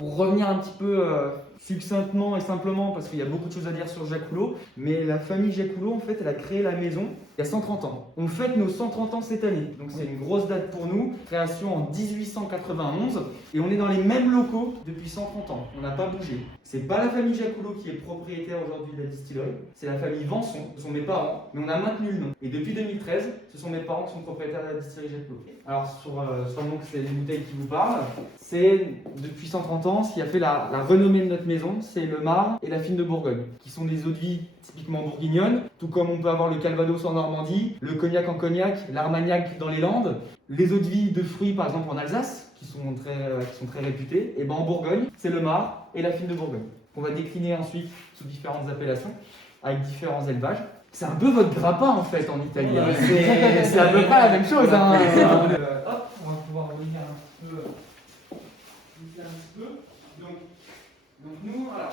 Pour revenir un petit peu succinctement et simplement, parce qu'il y a beaucoup de choses à dire sur Jaculo, mais la famille Jaculo, en fait, elle a créé la maison il y a 130 ans. On fête nos 130 ans cette année, donc c'est une grosse date pour nous. Création en 1891, et on est dans les mêmes locaux depuis 130 ans. On n'a pas bougé. C'est pas la famille Jaculo qui est propriétaire aujourd'hui de la distillerie, c'est la famille Vanson, ce sont mes parents, mais on a maintenu le nom. Et depuis 2013, ce sont mes parents qui sont propriétaires de la distillerie Jaculo. Alors sur le nom, c'est les bouteilles qui vous parlent. C'est depuis 130 ans, ce qui a fait la renommée de notre maison, c'est le Mar et la Fine de Bourgogne, qui sont des eaux de vie typiquement bourguignonnes, tout comme on peut avoir le Calvados en Normandie, le Cognac en Cognac, l'Armagnac dans les Landes, les eaux de vie de fruits par exemple en Alsace, qui sont très réputées, et ben en Bourgogne, c'est le Mar et la Fine de Bourgogne. On va décliner ensuite sous différentes appellations, avec différents élevages. C'est un peu votre grappa en fait en Italie. C'est à peu près la même chose. Hein. Hop, on va pouvoir revenir un petit peu. Donc nous, voilà.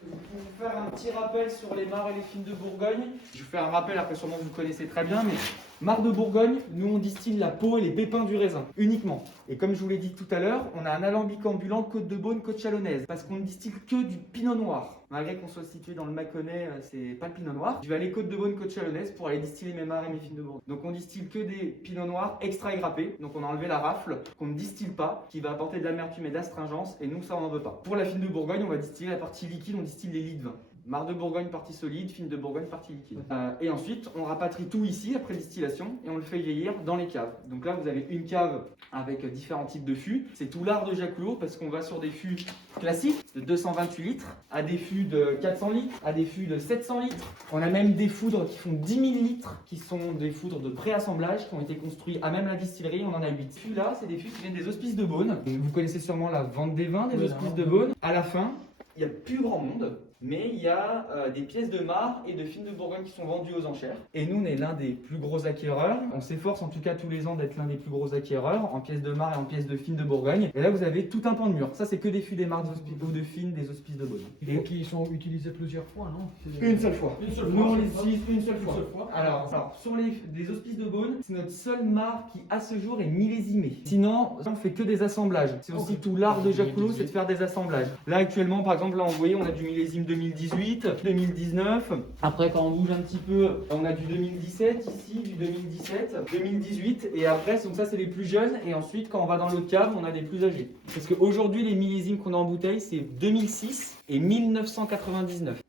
Pour vous faire un petit rappel sur les mares et les fines de Bourgogne, je vous fais un rappel, après sûrement vous connaissez très bien, mais Mar de Bourgogne, nous on distille la peau et les pépins du raisin, uniquement. Et comme je vous l'ai dit tout à l'heure, on a un alambic ambulant Côte de Beaune, Côte Chalonnaise, parce qu'on ne distille que du pinot noir. Malgré qu'on soit situé dans le Mâconnais, c'est pas le pinot noir. Je vais aller Côte de Beaune, Côte Chalonnaise pour aller distiller mes mares et mes fines de Bourgogne. Donc on distille que des pinots noirs extra égrappés, donc on a enlevé la rafle, qu'on ne distille pas, qui va apporter de l'amertume et de l'astringence, et nous ça on n'en veut pas. Pour la fine de Bourgogne, on va distiller la partie liquide, on distille les lits de vin. Mar de Bourgogne, partie solide, fine de Bourgogne, partie liquide. Et ensuite, on rapatrie tout ici après distillation et on le fait vieillir dans les caves. Donc là, vous avez une cave avec différents types de fûts. C'est tout l'art de Jaculo parce qu'on va sur des fûts classiques de 228 litres, à des fûts de 400 litres, à des fûts de 700 litres. On a même des foudres qui font 10 000 litres, qui sont des foudres de pré-assemblage qui ont été construits à même la distillerie. On en a 8. Ces fûts-là, c'est des fûts qui viennent des hospices de Beaune. Vous connaissez sûrement la vente des vins des hospices de Beaune. À la fin, il n'y a plus grand monde. Mais il y a des pièces de Mar et de fines de Bourgogne qui sont vendues aux enchères. Et nous, on est l'un des plus gros acquéreurs. On s'efforce en tout cas tous les ans d'être l'un des plus gros acquéreurs en pièces de Mar et en pièces de fines de Bourgogne. Et là, vous avez tout un pan de mur. Ça, c'est que des fûts des Mar ou de fines des hospices de Beaune. Et qui sont utilisés plusieurs fois, non? Une seule fois. Nous, on les utilise une seule fois. fois. Alors, sur des hospices de Beaune, c'est notre seule Mar qui, à ce jour, est millésimée. Sinon, on fait que des assemblages. C'est aussi tout l'art de Jaculo, c'est de faire des assemblages. Là, actuellement, par exemple, là, vous voyez, on a du millésime 2018, 2019. Après, quand on bouge un petit peu, on a du 2017 ici, du 2017, 2018. Et après, donc ça, c'est les plus jeunes. Et ensuite, quand on va dans l'autre cave, on a des plus âgés. Parce qu'aujourd'hui, les millésimes qu'on a en bouteille, c'est 2006 et 1999.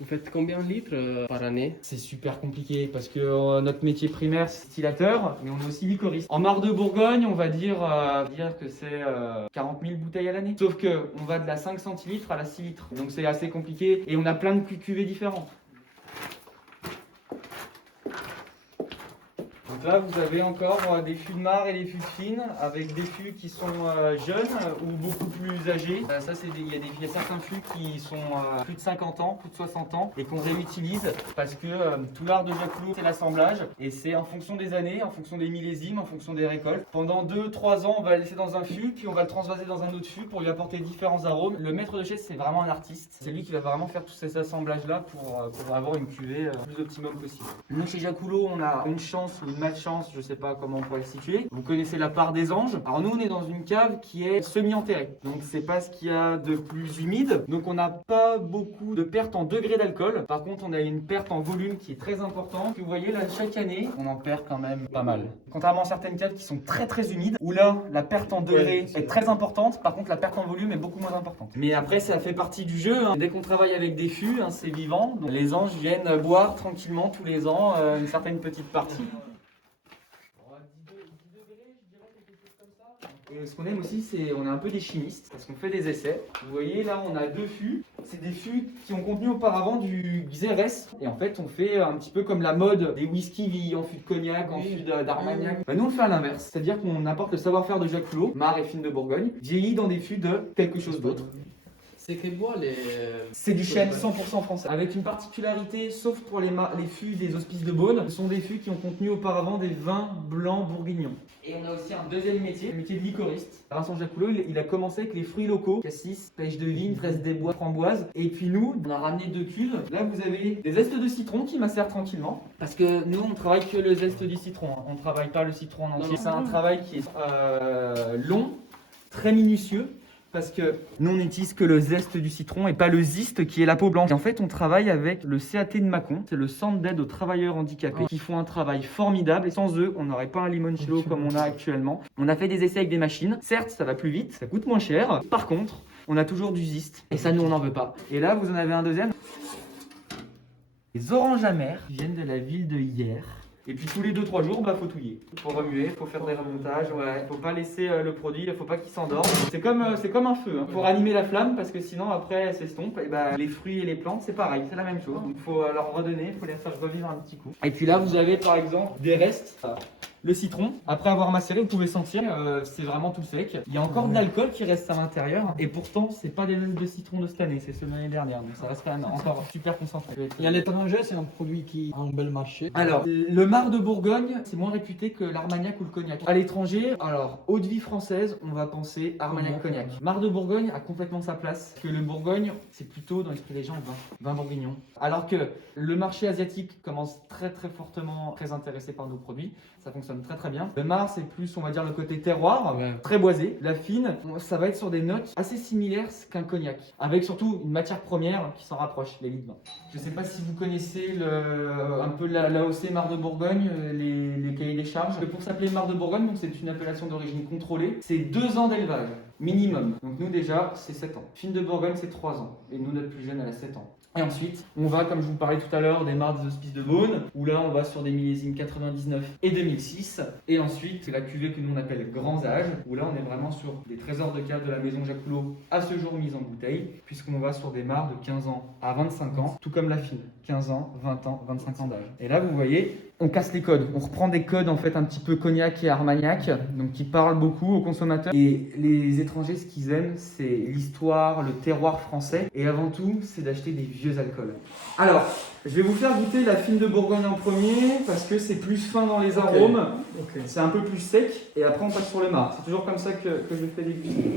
Vous faites combien de litres par année? C'est super compliqué parce que notre métier primaire c'est distillateur, mais on est aussi liquoriste. En Mar de Bourgogne, on va dire que c'est 40 000 bouteilles à l'année. Sauf que on va de la 5 centilitres à la 6 litres. Donc c'est assez compliqué et on a plein de cuvées différentes. Donc là, vous avez encore des fûts de Mar et des fûts de fines avec des fûts qui sont jeunes ou beaucoup plus âgés. Ça, il y a certains fûts qui sont plus de 50 ans, plus de 60 ans et qu'on réutilise parce que tout l'art de Jaculo, c'est l'assemblage et c'est en fonction des années, en fonction des millésimes, en fonction des récoltes. Pendant 2-3 ans, on va le laisser dans un fût, puis on va le transvaser dans un autre fût pour lui apporter différents arômes. Le maître de chaise, c'est vraiment un artiste. C'est lui qui va vraiment faire tous ces assemblages-là pour avoir une cuvée le plus optimum possible. Nous, chez Jaculo, on a une chance ou une malchance, je ne sais pas comment on pourrait le situer. Vous connaissez la part des anges. Alors nous, on est dans une cave qui est semi-enterrée. Donc c'est pas ce qu'il y a de plus humide. Donc on n'a pas beaucoup de pertes en degrés d'alcool. Par contre, on a une perte en volume qui est très importante. Vous voyez là, chaque année, on en perd quand même pas mal. Contrairement à certaines caves qui sont très très humides, où là, la perte en degrés est très importante. Par contre, la perte en volume est beaucoup moins importante. Mais après, ça fait partie du jeu. Dès qu'on travaille avec des fûts, c'est vivant. Donc les anges viennent boire tranquillement tous les ans une certaine petite partie. Et ce qu'on aime aussi, c'est on est un peu des chimistes, parce qu'on fait des essais. Vous voyez, là, on a 2 fûts. C'est des fûts qui ont contenu auparavant du Xérès. Et en fait, on fait un petit peu comme la mode des whisky vieillis en fût de cognac, en fût d'Armagnac. Bah, nous, on le fait à l'inverse. C'est-à-dire qu'on apporte le savoir-faire de Jaculo, Mar et fines de Bourgogne, vieillis dans des fûts de quelque chose d'autre. C'est quel bois les... C'est du chêne 100% français. Avec une particularité, sauf pour les fûts des hospices de Beaune, ce sont des fûts qui ont contenu auparavant des vins blancs bourguignons. Et on a aussi un deuxième métier, le métier de liquoriste. Vincent Jaculo, il a commencé avec les fruits locaux, cassis, pêche de vigne, fraises des bois, framboises. Et puis nous, on a ramené 2 cuves. Là, vous avez des zestes de citron qui macèrent tranquillement. Parce que nous, on travaille que le zeste du citron. On ne travaille pas le citron en entier. C'est un travail qui est long, très minutieux. Parce que nous, on n'utilise que le zeste du citron et pas le zeste qui est la peau blanche. Et en fait, on travaille avec le CAT de Mâcon, c'est le centre d'aide aux travailleurs handicapés, qui font un travail formidable. Et sans eux, on n'aurait pas un limoncello comme on a actuellement. On a fait des essais avec des machines. Certes, ça va plus vite, ça coûte moins cher. Par contre, on a toujours du zeste. Et ça, nous, on n'en veut pas. Et là, vous en avez un deuxième. Les oranges amères qui viennent de la ville de Hyères. Et puis tous les 2-3 jours, faut touiller. Faut remuer, faut faire des remontages, faut pas laisser le produit, faut pas qu'il s'endorme. C'est comme un feu, hein. Faut ranimer la flamme parce que sinon après elle s'estompe. Et les fruits et les plantes, c'est pareil, c'est la même chose. Donc faut leur redonner, faut les faire revivre un petit coup. Et puis là, vous avez par exemple des restes. Le citron, après avoir macéré, vous pouvez sentir, c'est vraiment tout sec. Il y a encore de l'alcool qui reste à l'intérieur. Et pourtant, c'est pas des restes de citron de cette année, c'est ceux de l'année dernière. Donc ça reste quand même encore super concentré. Et à l'étranger, c'est un produit qui a un bel marché. Alors, le Mar de Bourgogne, c'est moins réputé que l'Armagnac ou le Cognac. À l'étranger, alors, eau de vie française, on va penser Armagnac-Cognac. Mar de Bourgogne a complètement sa place. Parce que le Bourgogne, c'est plutôt dans l'esprit des gens le vin bourguignon. Alors que le marché asiatique commence très fortement très intéressé par nos produits. Ça fonctionne très bien. Le Mar, c'est plus, on va dire, le côté terroir, très boisé. La fine, ça va être sur des notes assez similaires qu'un cognac. Avec surtout une matière première qui s'en rapproche, les lits de vin. Je ne sais pas si vous connaissez un peu l'AOC Mar de Bourgogne, les cahiers des charges. Pour s'appeler Mar de Bourgogne, donc c'est une appellation d'origine contrôlée. C'est 2 ans d'élevage, minimum. Donc nous déjà, c'est 7 ans. Fine de Bourgogne, c'est 3 ans. Et nous, notre plus jeune, elle a 7 ans. Et ensuite, on va, comme je vous parlais tout à l'heure, des Mars des Hospices de Beaune, où là, on va sur des millésimes 99 et 2006. Et ensuite, c'est la cuvée que nous on appelle Grands Âges, où là, on est vraiment sur des trésors de cave de la maison Jacques Coulot, à ce jour mise en bouteille, puisqu'on va sur des Mars de 15 ans à 25 ans, tout comme la fine, 15 ans, 20 ans, 25 ans d'âge. Et là, vous voyez, on casse les codes. On reprend des codes en fait un petit peu cognac et armagnac, donc qui parlent beaucoup aux consommateurs. Et les étrangers, ce qu'ils aiment, c'est l'histoire, le terroir français. Et avant tout, c'est d'acheter des vieux alcools. Alors, je vais vous faire goûter la fine de Bourgogne en premier, parce que c'est plus fin dans les arômes. Okay. C'est un peu plus sec. Et après, on passe sur le Mar. C'est toujours comme ça que je fais déguster.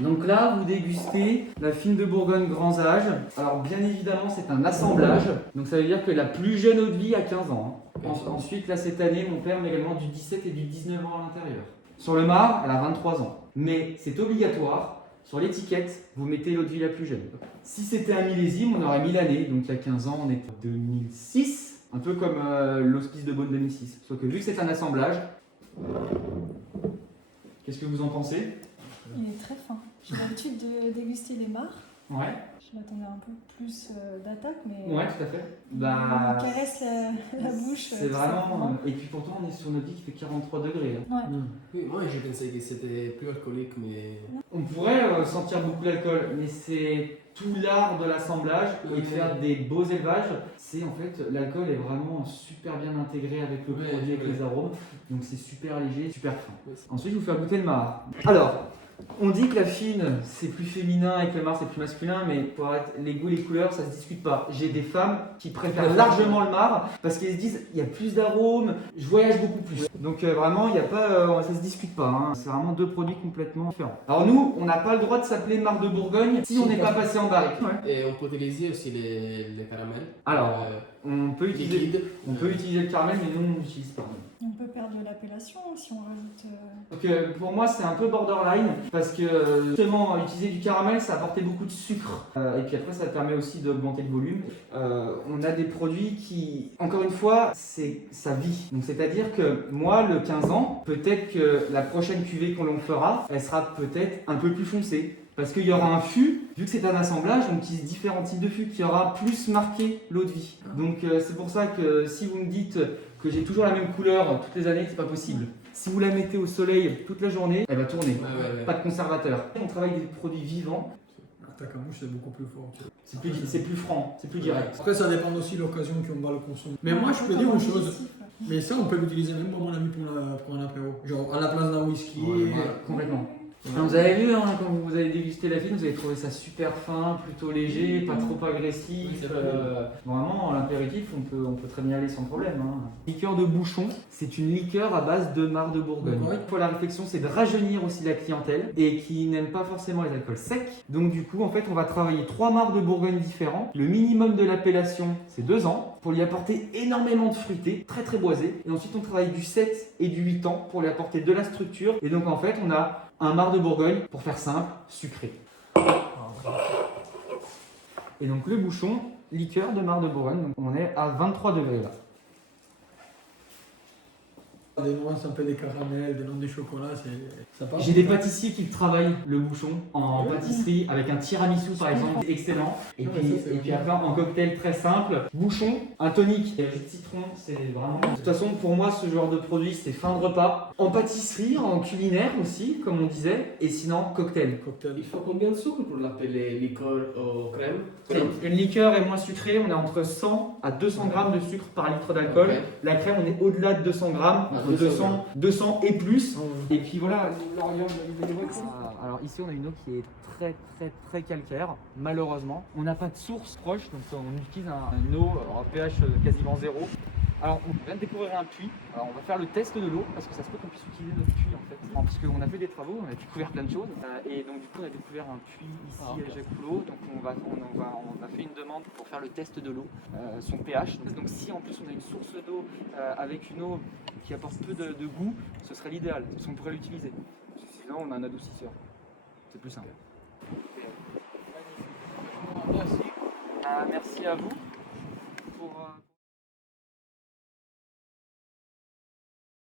Donc là, vous dégustez la fine de Bourgogne Grands Âges. Alors bien évidemment, c'est un assemblage. Donc ça veut dire que la plus jeune eau de vie a 15 ans. Ensuite, là, cette année, mon père met également du 17 et du 19 ans à l'intérieur. Sur le Mar, elle a 23 ans. Mais c'est obligatoire. Sur l'étiquette, vous mettez l'eau de vie la plus jeune. Si c'était un millésime, on aurait mis l'année. Donc il y a 15 ans, on est en 2006. Un peu comme l'hospice de Beaune 2006. Sauf que vu que c'est un assemblage, qu'est-ce que vous en pensez ? Il est très fin. J'ai l'habitude de déguster les mars. Ouais. Je m'attendais un peu plus d'attaque, mais. Ouais, tout à fait. On caresse la bouche. C'est vraiment. Et puis pourtant, on est sur une vie qui fait 43 degrés. Ouais. Oui, moi j'ai pensé que c'était plus alcoolique, mais. On pourrait sentir beaucoup l'alcool, mais c'est tout l'art de l'assemblage et de faire des beaux élevages. C'est en fait, l'alcool est vraiment super bien intégré avec le produit, avec les arômes. Donc c'est super léger, super fin. Ensuite, je vais vous faire goûter le Mar. Alors. On dit que la fine c'est plus féminin et que le Mar c'est plus masculin, mais pour être les goûts, les couleurs, ça se discute pas. J'ai des femmes qui préfèrent largement le Mar parce qu'elles se disent il y a plus d'arômes, je voyage beaucoup plus. Donc vraiment, il y a pas, ça se discute pas. Hein. C'est vraiment 2 produits complètement différents. Alors nous, on n'a pas le droit de s'appeler Mar de Bourgogne si on n'est pas passé en barrique. Ouais. Et on peut utiliser aussi les caramels. Alors, on peut utiliser le caramel, mais nous on n'utilise pas. On peut perdre l'appellation si on rajoute. Donc pour moi c'est un peu borderline parce que justement utiliser du caramel ça apportait beaucoup de sucre et puis après ça permet aussi d'augmenter le volume. On a des produits qui, encore une fois, c'est sa vie. Donc c'est-à-dire que moi le 15 ans, peut-être que la prochaine cuvée qu'on l'on fera, elle sera peut-être un peu plus foncée. Parce qu'il y aura un fût, vu que c'est un assemblage, donc il y a différents types de fûts qui aura plus marqué l'eau de vie. Donc c'est pour ça que si vous me dites que j'ai toujours la même couleur toutes les années, c'est pas possible. Si vous la mettez au soleil toute la journée, elle va tourner. Pas de conservateur. On travaille des produits vivants. L'attaque en bouche, c'est beaucoup plus fort. C'est plus franc, c'est plus direct. Après, ça dépend aussi de l'occasion qu'on va le consommer. Mais moi, je peux dire une chose. Mais ça, on peut l'utiliser même, à mon avis, pour un apéro. Genre à la place d'un whisky. Complètement. Vous avez vu, hein, quand vous avez dégusté la fine, vous avez trouvé ça super fin, plutôt léger, pas trop agressif. Vraiment, l'apéritif, on peut très bien aller sans problème. Hein. Liqueur de bouchon, c'est une liqueur à base de Mar de Bourgogne. La réflexion, c'est de rajeunir aussi la clientèle et qui n'aime pas forcément les alcools secs. Donc du coup, en fait, on va travailler 3 Mars de Bourgogne différents. Le minimum de l'appellation, c'est 2 ans, pour lui apporter énormément de fruité, très boisé. Et ensuite, on travaille du 7 et du 8 ans pour lui apporter de la structure. Et donc, en fait, on a un marc de Bourgogne, pour faire simple, sucré. Et donc le bouchon, liqueur de marc de Bourgogne, donc on est à 23 degrés là. Des nuances un peu des caramels, des noms de chocolat, ça part. J'ai des pâtissiers qui travaillent le bouchon en pâtisserie avec un tiramisu par exemple, c'est excellent. Et puis après en cocktail très simple, bouchon, un tonic et un jus de citron, c'est vraiment. De toute façon pour moi ce genre de produit c'est fin de repas. En pâtisserie, en culinaire aussi comme on disait, et sinon cocktail. Il faut combien de sucre pour l'appeler liqueur ou crème? Une liqueur est moins sucrée, on est entre 100 à 200 grammes de sucre par litre d'alcool. Ok. La crème on est au-delà de 200 grammes, entre 200 et plus. Et puis voilà, alors ici on a une eau qui est très calcaire, malheureusement. On n'a pas de source proche, donc on utilise une eau à pH quasiment zéro. Alors on vient de découvrir un puits, alors on va faire le test de l'eau, parce que ça se peut qu'on puisse utiliser notre puits en fait. Parce qu'on a fait des travaux, on a découvert plein de choses, et donc du coup on a découvert un puits ici à Jacquelot, donc on a fait une demande pour faire le test de l'eau, son pH. Donc si en plus on a une source d'eau avec une eau qui apporte peu de goût, ce serait l'idéal, parce qu'on pourrait l'utiliser. Sinon on a un adoucisseur, c'est plus simple. Merci. Merci à vous pour